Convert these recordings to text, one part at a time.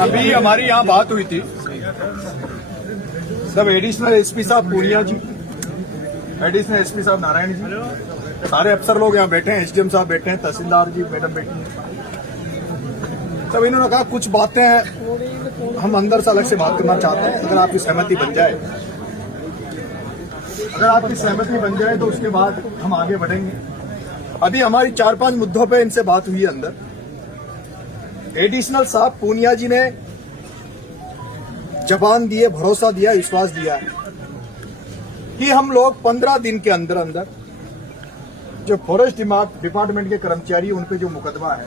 अभी हमारी यहाँ बात हुई थी, सब एडिशनल एसपी साहब पूनिया जी, एडिशनल एसपी साहब नारायण जी, सारे अफसर लोग यहाँ बैठे हैं, एसडीएम साहब बैठे हैं, तहसीलदार जी मैडम बैठी हैं। तब इन्होंने कहा कुछ बातें हम अंदर से अलग से बात करना चाहते हैं, अगर आपकी सहमति बन जाए, अगर आपकी सहमति बन जाए तो उसके बाद हम आगे बढ़ेंगे। अभी हमारी 4-5 मुद्दों पे इनसे बात हुई है अंदर। एडिशनल साहब पूनिया जी ने जबान दिए, भरोसा दिया, विश्वास दिया है कि हम लोग 15 दिन के अंदर अंदर जो फॉरेस्ट डिपार्टमेंट के कर्मचारी उन पे जो मुकदमा है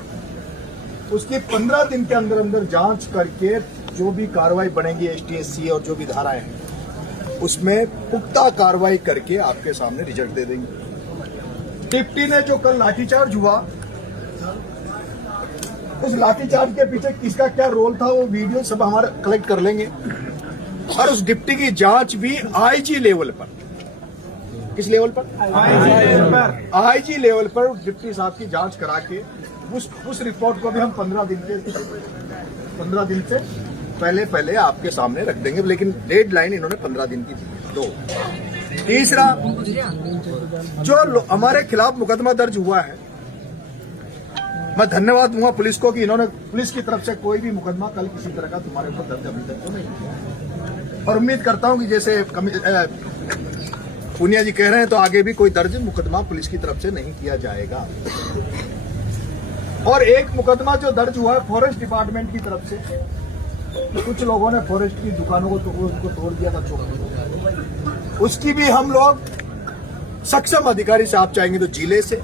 उसकी 15 दिन के अंदर अंदर जांच करके जो भी कार्रवाई बनेगी एसटीएससी और जो भी धाराएं हैं उसमें पुख्ता कार्रवाई करके आपके सामने रिजल्ट दे देंगे। डिप्टी ने जो कल लाठीचार्ज हुआ, उस लाठीचार्ज के पीछे किसका क्या रोल था वो वीडियो सब हमारा कलेक्ट कर लेंगे और उस डिप्टी की जांच भी आईजी लेवल पर, किस लेवल पर? आईजी लेवल पर डिप्टी साहब की जांच करा के उस रिपोर्ट को भी हम 15 दिन से पहले आपके सामने रख देंगे, लेकिन डेडलाइन इन्होंने 15 दिन की दी। 2, तीसरा, जो हमारे खिलाफ मुकदमा दर्ज हुआ है, मैं धन्यवाद दूंगा पुलिस को कि इन्होंने पुलिस की तरफ से कोई भी मुकदमा कल किसी तरह का तुम्हारे ऊपर दर्ज अभी तक तो नहीं किया, और उम्मीद करता हूं कि जैसे पूनिया जी कह रहे हैं तो आगे भी कोई दर्ज मुकदमा पुलिस की तरफ से नहीं किया जाएगा। और एक मुकदमा जो दर्ज हुआ है फॉरेस्ट डिपार्टमेंट की तरफ से, कुछ लोगों ने फॉरेस्ट की दुकानों को तोड़ दिया था, उसकी भी हम लोग सक्षम अधिकारी से, आप चाहेंगे तो जिले से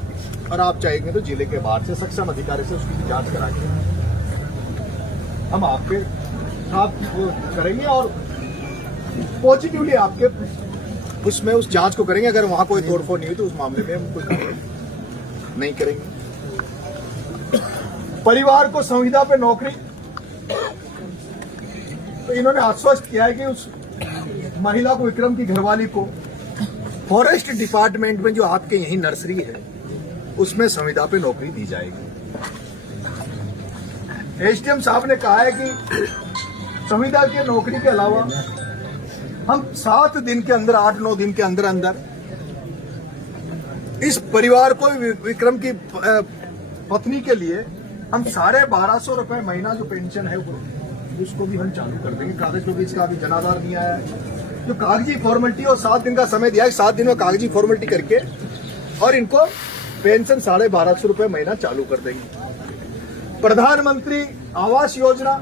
और आप चाहेंगे तो जिले के बाहर से सक्षम अधिकारी से उसकी जांच करा के हम आपके साथ करेंगे और पॉजिटिवली आपके उसमें उस जांच को करेंगे। अगर वहां कोई तोड़फोड़ नहीं हुई तो उस मामले में हम कोई नहीं करेंगे। परिवार को संविदा पे नौकरी, तो इन्होंने आश्वस्त किया है कि उस महिला को, विक्रम की घरवाली को फॉरेस्ट डिपार्टमेंट में जो आपके यही नर्सरी है उसमें संविदा पे नौकरी दी जाएगी। एसडीएम साहब ने कहा है कि संविदा की नौकरी के अलावा हम 7 दिन के अंदर, 8-9 दिन के अंदर अंदर इस परिवार को, विक्रम की पत्नी के लिए हम 1250 रुपए महीना जो पेंशन है उसको भी हम चालू कर देंगे। कागज को भी इसका अभी जनाधार नहीं आया है, जो कागजी फॉर्मेलिटी और 7 दिन का समय दिया है, 7 दिन में कागजी फॉर्मेलिटी करके और इनको पेंशन 1250 रुपए महीना चालू कर देंगे। प्रधानमंत्री आवास योजना,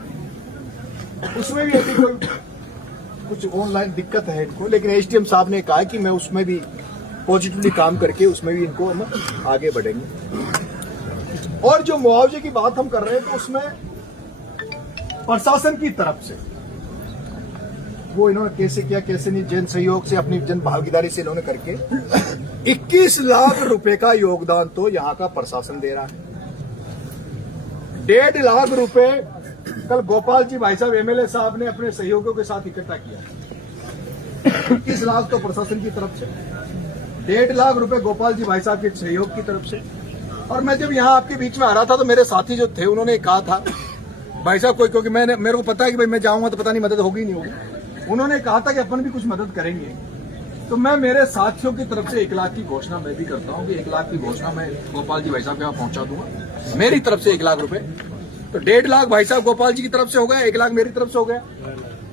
उसमें भी अभी कोई कुछ ऑनलाइन दिक्कत है इनको, लेकिन एसडीएम साहब ने कहा कि मैं उसमें भी पॉजिटिवली काम करके उसमें भी इनको हम आगे बढ़ेंगे। और जो मुआवजे की बात हम कर रहे हैं तो उसमें प्रशासन की तरफ से वो इन्होंने कैसे किया कैसे नहीं, जन सहयोग से, अपनी जन भागीदारी से इन्होंने करके 21 लाख रुपए का योगदान तो यहाँ का प्रशासन दे रहा है। 1.5 लाख रुपए कल गोपाल जी भाई साहब एमएलए साहब ने अपने सहयोगियों के साथ इकट्ठा किया। 21 लाख तो प्रशासन की तरफ से, 1.5 लाख रुपए गोपाल जी भाई साहब के सहयोग की तरफ से। और मैं जब यहाँ आपके बीच में आ रहा था तो मेरे साथी जो थे उन्होंने कहा था भाई साहब कोई, क्योंकि मेरे को पता है कि भाई मैं जाऊंगा तो पता नहीं मदद होगी नहीं होगी, उन्होंने कहा था कि अपन भी कुछ मदद करेंगे। तो मैं मेरे साथियों की तरफ से 1 लाख की घोषणा मैं भी करता हूँ कि 1 लाख की घोषणा मैं गोपाल जी भाई साहब के यहाँ पहुंचा दूंगा, मेरी तरफ से 1 लाख रुपए। तो 1.5 लाख भाई साहब गोपाल जी की तरफ से हो गया, 1 लाख मेरी तरफ से हो गया।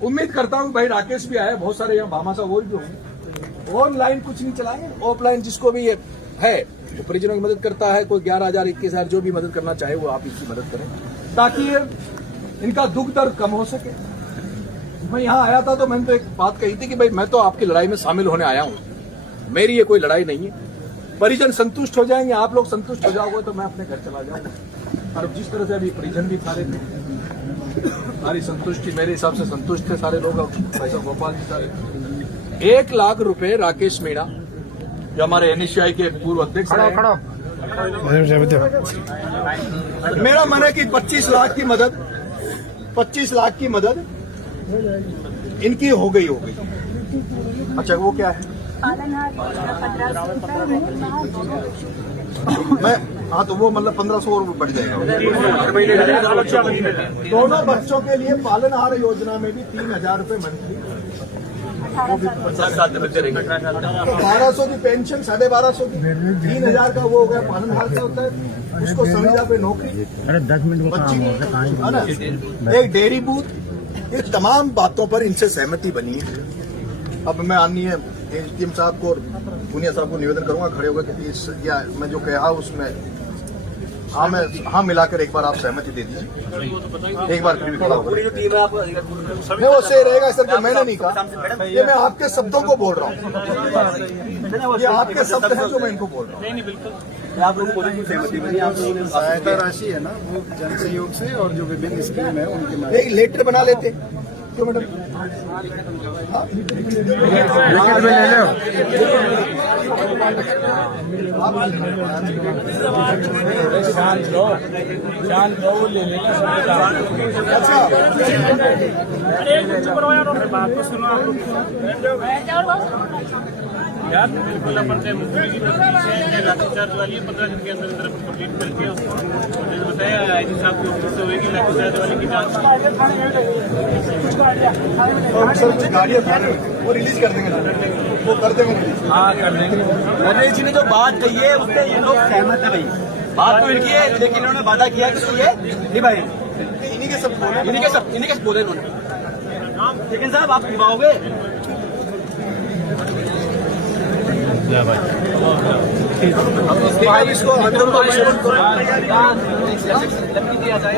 उम्मीद करता हूँ भाई राकेश भी आया, बहुत सारे यहाँ भामा साहब और भी होंगे। ऑनलाइन कुछ नहीं चलाएंगे, ऑफलाइन जिसको भी ये है वो परिजनों की मदद करता है, कोई 11,000 21,000 जो भी मदद करना चाहे वो आप इसकी मदद करें ताकि इनका दुख दर्द कम हो सके। मैं यहाँ आया था तो मैंने तो एक बात कही थी कि भाई मैं तो आपकी लड़ाई में शामिल होने आया हूँ, मेरी ये कोई लड़ाई नहीं है। परिजन संतुष्ट हो जाएंगे, आप लोग संतुष्ट हो जाओगे तो मैं अपने घर चला जाऊंगा। और जिस तरह से अभी परिजन भी सारे सारी संतुष्टि, मेरे हिसाब से संतुष्ट थे सारे लोग, भाई साहब गोपाल जी सारे। 1 लाख रुपए राकेश मीणा जो हमारे एनएसयूआई के पूर्व अध्यक्ष हैं, मेरा मन है कि 25 लाख की मदद, 25 लाख की मदद इनकी हो गई। अच्छा वो क्या है? पालनहार 1500 रुपए, हाँ तो वो मतलब 1500 और बढ़ जाएगा। दोनों बच्चों के लिए पालनहार योजना में भी 3000 रुपए मंथली, 1200 की पेंशन, 1250 की, 3000 का वो हो गया पालनहार का होता है, उसको 60,000 पे नौकरी, 10 मिनट बच्ची है ना, एक डेयरी बूथ, ये तमाम बातों पर इनसे सहमति बनी है। अब मैं आदरणीय एसडीएम साहब को और पुनिया साहब को निवेदन करूंगा खड़े होकर कि या मैं जो कहा उसमें हाँ मिलाकर एक बार आप सहमति दे दीजिए, एक बार फिर भी खड़ा होकर। नहीं वो सही रहेगा सर, कि मैंने नहीं कहा, ये मैं आपके शब्दों को बोल रहा हूँ, ये आपके शब्द हैं जो मैं इनको बोल रहा हूँ। आप लोगों को सहमति बनी, आप लोगों ने सहायता राशि है ना वो जन सहयोग से और जो विभिन्न स्कीम है उनके एक लेटर बना लेते क्यों मैडम? अच्छा यार बिल्कुल अपन से मुख्यमंत्री की तरफ से लाठीचार्ज वाली 15 दिन के अंदर कंप्लीट करके मैंने बताया आईजी साहब की ऑफिस से होगी लाठीचार्ज वाली की जांच। सर गाड़ियाँ वो रिलीज कर देंगे, वो कर देंगे रिलीज। हाँ कर देंगे। गणेश जी ने जो बात कही है उससे ये लोग सहमत है भाई, बात तो इनकी है लेकिन इन्होंने वादा किया कि ये नहीं भाई इन्हीं के सब बोले इन्होंने। लेकिन साहब आप निभाओगे? इसको दिया जाए